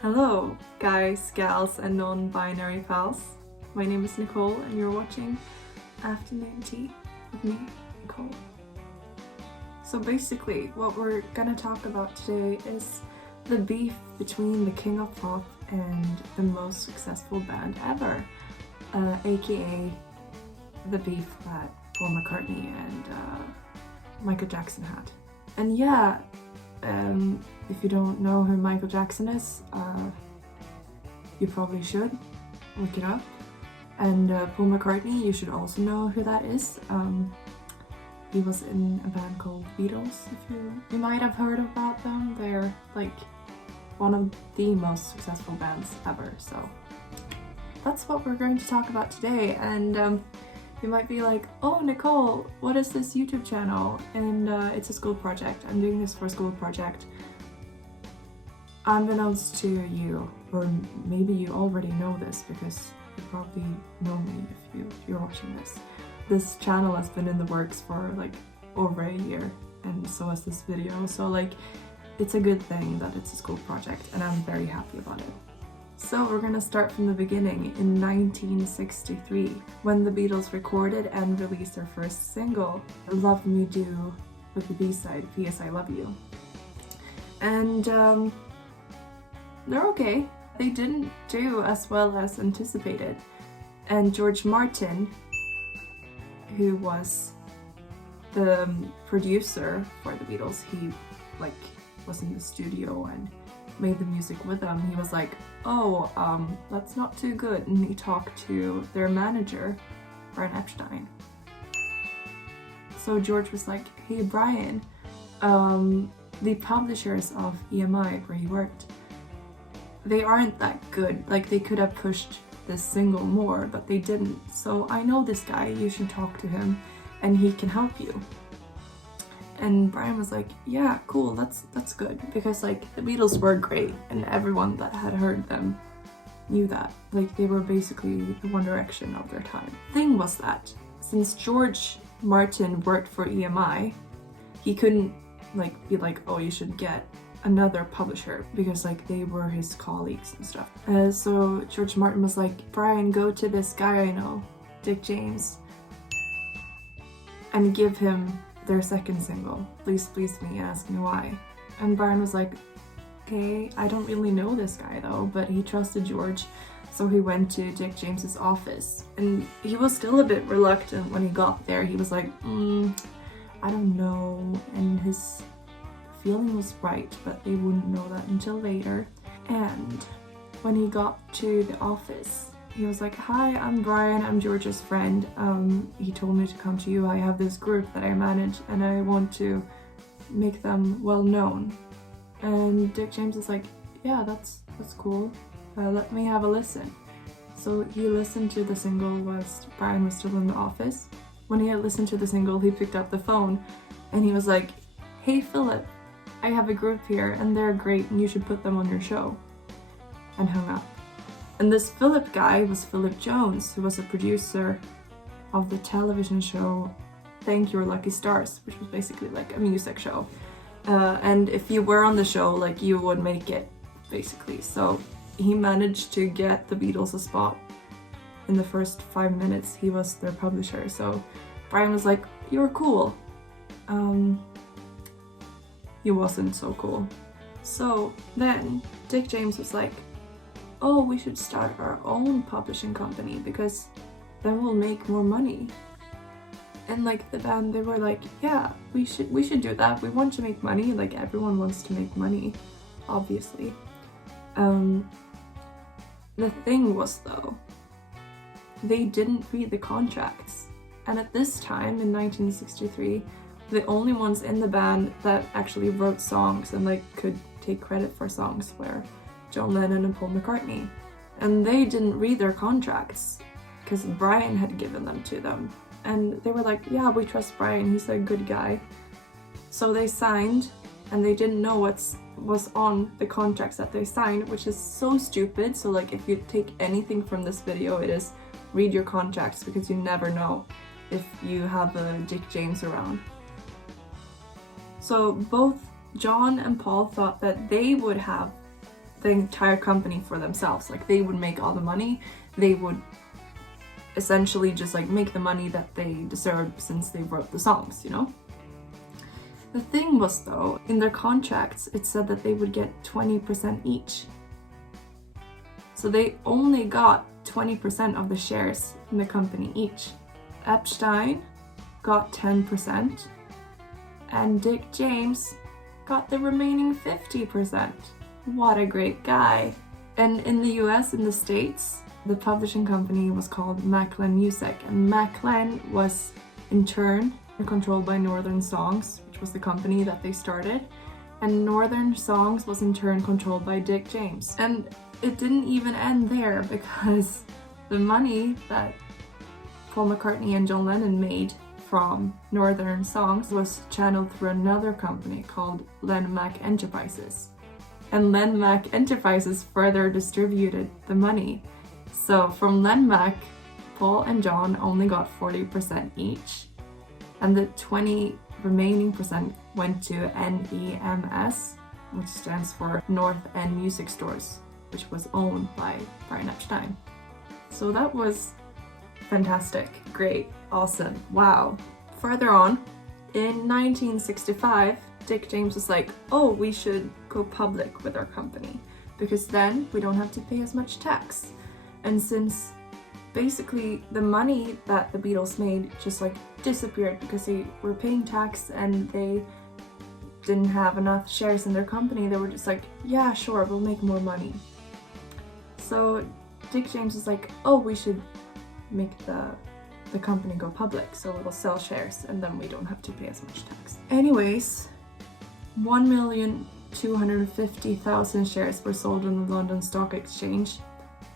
Hello, guys, gals, and non-binary pals. My name is Nicole, and you're watching Afternoon Tea with me, Nicole. So basically, what we're gonna talk about today is the beef between the king of pop and the most successful band ever, aka the beef that Paul McCartney and Michael Jackson had. And yeah, if you don't know who Michael Jackson is, you probably should look it up. And Paul McCartney, you should also know who that is. He was in a band called Beatles. If you might have heard about them, they're like one of the most successful bands ever. So that's what we're going to talk about today. And you might be like, oh, Nicole, what is this YouTube channel? And it's a school project. I'm doing this for a school project. Unbeknownst to you, or maybe you already know this because you probably know me if you're watching this. This channel has been in the works for like over a year, and so has this video. So like, it's a good thing that it's a school project, and I'm very happy about it. So we're gonna start from the beginning in 1963, when the Beatles recorded and released their first single, Love Me Do, with the B-side, P.S. I Love You. And they're okay. They didn't do as well as anticipated. And George Martin, who was the producer for the Beatles, he was in the studio and made the music with them. He was like, oh, that's not too good. And he talked to their manager, Brian Epstein. So George was like, hey Brian, the publishers of EMI, where he worked, they aren't that good. Like, they could have pushed this single more, but they didn't. So I know this guy, you should talk to him and he can help you. And Brian was like, yeah, cool, that's good. Because like, the Beatles were great and everyone that had heard them knew that. Like, they were basically the One Direction of their time. Thing was that since George Martin worked for EMI, he couldn't be like, oh, you should get another publisher, because like they were his colleagues and stuff. So George Martin was like, Brian, go to this guy I know, Dick James, and give him their second single, Please Please Me, Ask Me Why. And Brian was like, okay, I don't really know this guy though, but he trusted George, so he went to Dick James's office. And he was still a bit reluctant when he got there. He was like, I don't know, and his feeling was right, but they wouldn't know that until later. And when he got to the office, he was like, hi, I'm Brian, I'm George's friend. He told me to come to you. I have this group that I manage and I want to make them well known. And Dick James is like, yeah, that's cool. Let me have a listen. So he listened to the single whilst Brian was still in the office. When he had listened to the single, he picked up the phone and he was like, hey Philip, I have a group here and they're great and you should put them on your show. And hung up. And this Philip guy was Philip Jones, who was a producer of the television show Thank Your Lucky Stars, which was basically like a music show. And if you were on the show, like, you would make it, basically. So he managed to get the Beatles a spot in the first 5 minutes. He was their publisher. So Brian was like, you're cool. He wasn't so cool. So then Dick James was like, oh, we should start our own publishing company because then we'll make more money. And like, the band, they were like, yeah, we should do that. We want to make money. Like, everyone wants to make money, obviously. The thing was though, they didn't read the contracts. And at this time in 1963, the only ones in the band that actually wrote songs and like could take credit for songs were John Lennon and Paul McCartney. And they didn't read their contracts because Brian had given them to them. And they were like, yeah, we trust Brian, he's a good guy. So they signed, and they didn't know what was on the contracts that they signed, which is so stupid. So like, if you take anything from this video, it is read your contracts, because you never know if you have a Dick James around. So both John and Paul thought that they would have the entire company for themselves. Like they would make all the money. They would essentially just like make the money that they deserved since they wrote the songs, you know? The thing was though, in their contracts, it said that they would get 20% each. So they only got 20% of the shares in the company each. Epstein got 10% and Dick James got the remaining 50%. What a great guy. And in the US, in the States, the publishing company was called Maclen Music, and Maclen was in turn controlled by Northern Songs, which was the company that they started, and Northern Songs was in turn controlled by Dick James. And it didn't even end there, because the money that Paul McCartney and John Lennon made from Northern Songs was channeled through another company called Len Mac Enterprises. And Len Mac Enterprises further distributed the money. So from Len Mac, Paul and John only got 40% each, and the 20 remaining percent went to NEMS, which stands for North End Music Stores, which was owned by Brian Epstein. So that was fantastic, great, awesome, wow. Further on, in 1965, Dick James was like, oh, we should go public with our company, because then we don't have to pay as much tax. And since basically the money that the Beatles made just like disappeared because they were paying tax and they didn't have enough shares in their company, they were just like, yeah, sure, we'll make more money. So Dick James was like, oh, we should make the company go public, so we'll sell shares and then we don't have to pay as much tax. Anyways, 1,250,000 shares were sold on the London Stock Exchange,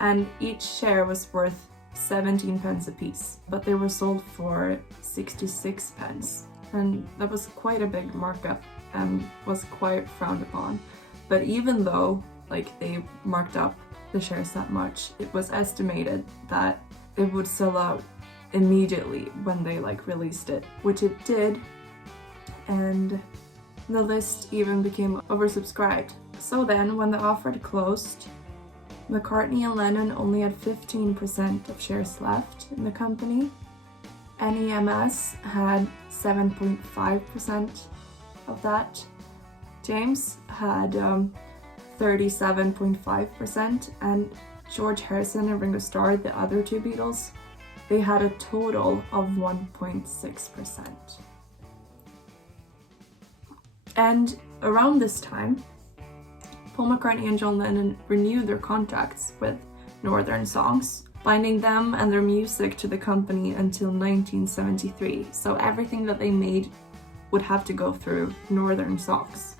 and each share was worth 17 pence a piece, but they were sold for 66 pence, and that was quite a big markup and was quite frowned upon. But even though like they marked up the shares that much, it was estimated that it would sell out immediately when they like released it, which it did, and the list even became oversubscribed. So then when the offer had closed, McCartney and Lennon only had 15% of shares left in the company. NEMS had 7.5% of that. James had 37.5%, and George Harrison and Ringo Starr, the other two Beatles, they had a total of 1.6%. And around this time, Paul McCartney and John Lennon renewed their contracts with Northern Songs, binding them and their music to the company until 1973. So everything that they made would have to go through Northern Songs.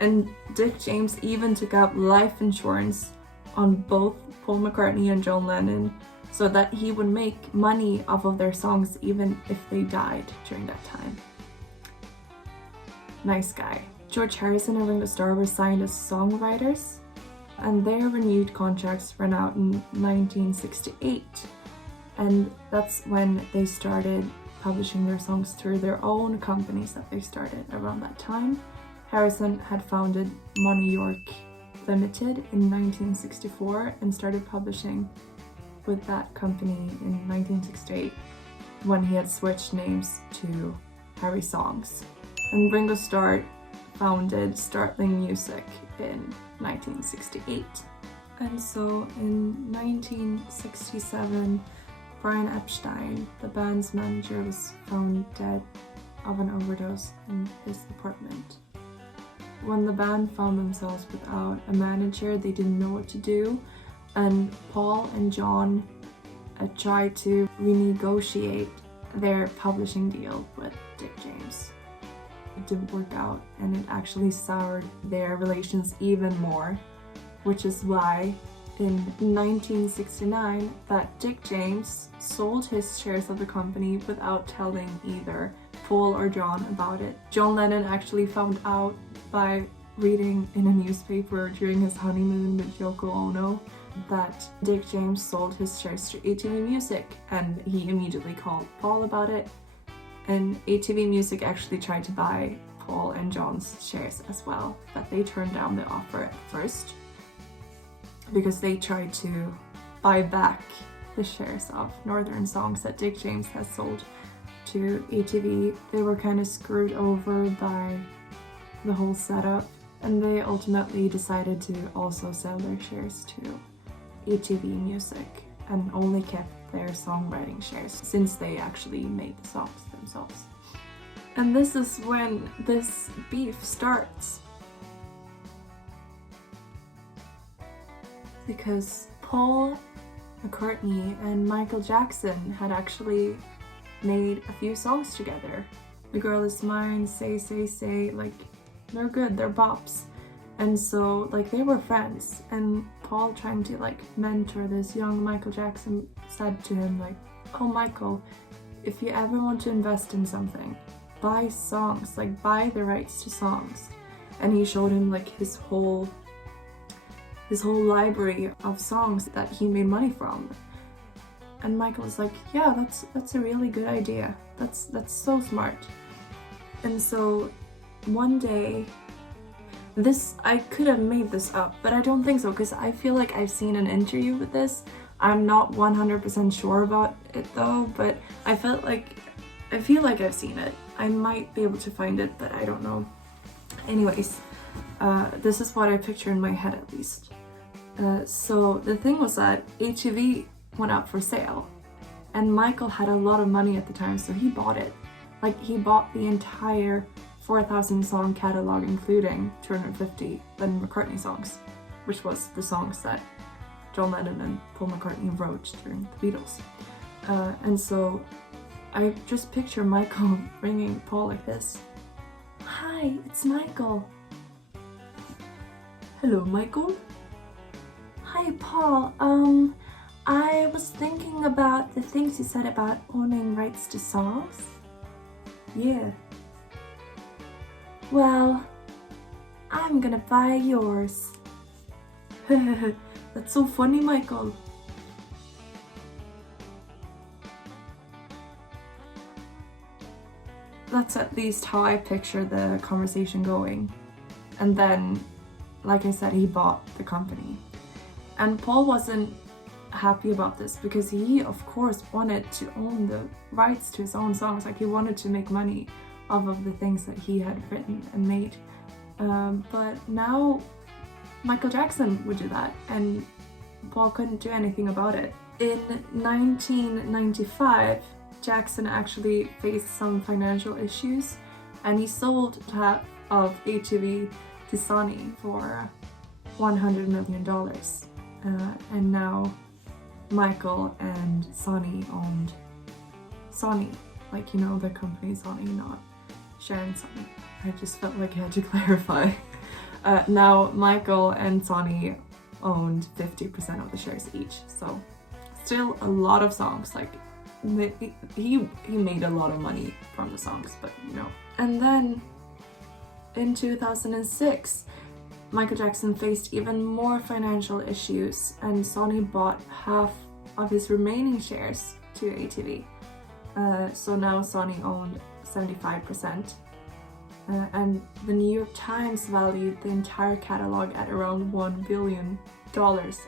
And Dick James even took out life insurance on both Paul McCartney and John Lennon so that he would make money off of their songs even if they died during that time. Nice guy. George Harrison and Ringo Starr were signed as songwriters, and their renewed contracts ran out in 1968, and that's when they started publishing their songs through their own companies that they started around that time. Harrison had founded Money York Limited in 1964 and started publishing with that company in 1968 when he had switched names to Harry Songs. And Ringo Starr founded Startling Music in 1968. And so in 1967, Brian Epstein, the band's manager, was found dead of an overdose in his apartment. When the band found themselves without a manager, they didn't know what to do, and Paul and John tried to renegotiate their publishing deal with Dick James. It didn't work out, and it actually soured their relations even more, which is why in 1969 that Dick James sold his shares of the company without telling either Paul or John about it. John Lennon actually found out by reading in a newspaper during his honeymoon with Yoko Ono that Dick James sold his shares to ATV Music, and he immediately called Paul about it. And ATV Music actually tried to buy Paul and John's shares as well, but they turned down the offer at first because they tried to buy back the shares of Northern Songs that Dick James has sold to ATV. They were kind of screwed over by the whole setup, and they ultimately decided to also sell their shares to ATV Music and only kept their songwriting shares since they actually made the songs themselves. And this is when this beef starts. Because Paul McCartney and Michael Jackson had actually made a few songs together. The Girl Is Mine, Say, Say, Say, like, they're good, they're bops. And so, like, they were friends, and Paul, trying to, like, mentor this young Michael Jackson, said to him, like, oh, Michael, if you ever want to invest in something, buy songs, like, buy the rights to songs. And he showed him, like, his whole library of songs that he made money from. And Michael was like, yeah, that's a really good idea. That's so smart. And so one day, I could have made this up, but I don't think so, because I feel like I've seen an interview with this. I'm not 100% sure about it though, but I feel like I've seen it. I might be able to find it, but I don't know. Anyways, this is what I picture in my head at least. So the thing was that ATV went up for sale, and Michael had a lot of money at the time, so he bought it. Like, he bought the entire 4,000 song catalog, including 250 Lennon McCartney songs, which was the songs that John Lennon and Paul McCartney wrote during the Beatles. And so I just picture Michael ringing Paul like this. Hi, it's Michael. Hello, Michael. Hi, Paul. I was thinking about the things you said about owning rights to songs. Yeah. Well, I'm gonna buy yours. That's so funny, Michael. That's at least how I picture the conversation going. And then, like I said, he bought the company. And Paul wasn't happy about this because he, of course, wanted to own the rights to his own songs. Like, he wanted to make money off of the things that he had written and made. But now Michael Jackson would do that, and Paul couldn't do anything about it. In 1995, Jackson actually faced some financial issues, and he sold half of ATV to Sony for $100 million. And now Michael and Sony owned Sony, like, you know, the company Sony, not Sharon Sony. I just felt like I had to clarify. Now Michael and Sony owned 50% of the shares each, so still a lot of songs. Like, he made a lot of money from the songs, but you know. And then in 2006, Michael Jackson faced even more financial issues, and Sony bought half of his remaining shares to ATV. So now Sony owned 75%. And the New York Times valued the entire catalog at around $1 billion.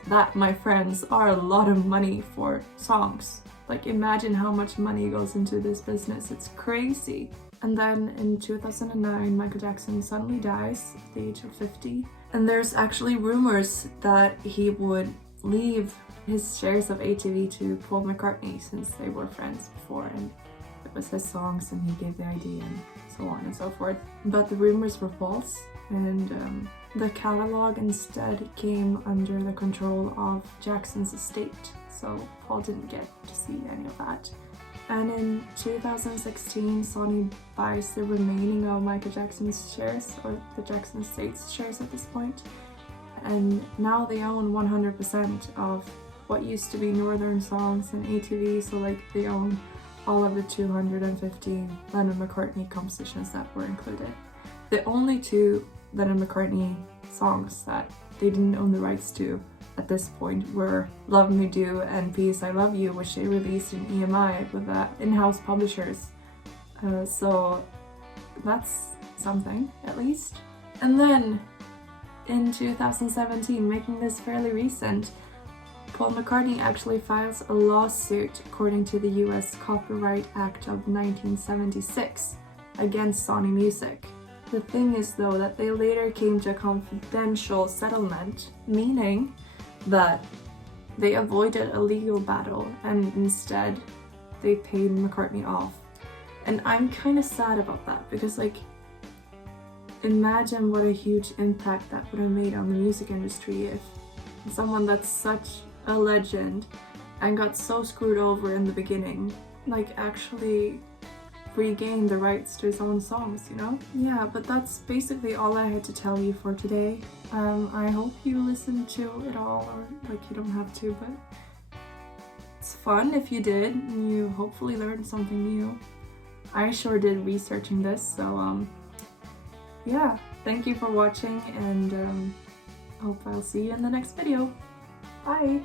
That, my friends, are a lot of money for songs. Like, imagine how much money goes into this business. It's crazy. And then in 2009, Michael Jackson suddenly dies at the age of 50. And there's actually rumors that he would leave his shares of ATV to Paul McCartney, since they were friends before and it was his songs and he gave the idea and so on and so forth. But the rumors were false, and the catalog instead came under the control of Jackson's estate, so Paul didn't get to see any of that. And in 2016, Sony buys the remaining of Michael Jackson's shares, or the Jackson estate's shares at this point, and now they own 100% of what used to be Northern Songs and ATV, so like they own all of the 250 Lennon McCartney compositions that were included. The only two Lennon McCartney songs that they didn't own the rights to at this point were Love Me Do and Peace I Love You, which they released in EMI with in-house publishers. So that's something, at least. And then, in 2017, making this fairly recent, Paul McCartney actually files a lawsuit according to the US Copyright Act of 1976 against Sony Music. The thing is though that they later came to a confidential settlement, meaning that they avoided a legal battle and instead they paid McCartney off. And I'm kind of sad about that because, like, imagine what a huge impact that would have made on the music industry if someone that's such a legend and got so screwed over in the beginning, like, actually regain the rights to his own songs, you know? Yeah, but that's basically all I had to tell you for today. I hope you listened to it all, or like you don't have to, but it's fun if you did, and you hopefully learned something new. I sure did researching this, so yeah, thank you for watching, and hope I'll see you in the next video. Bye!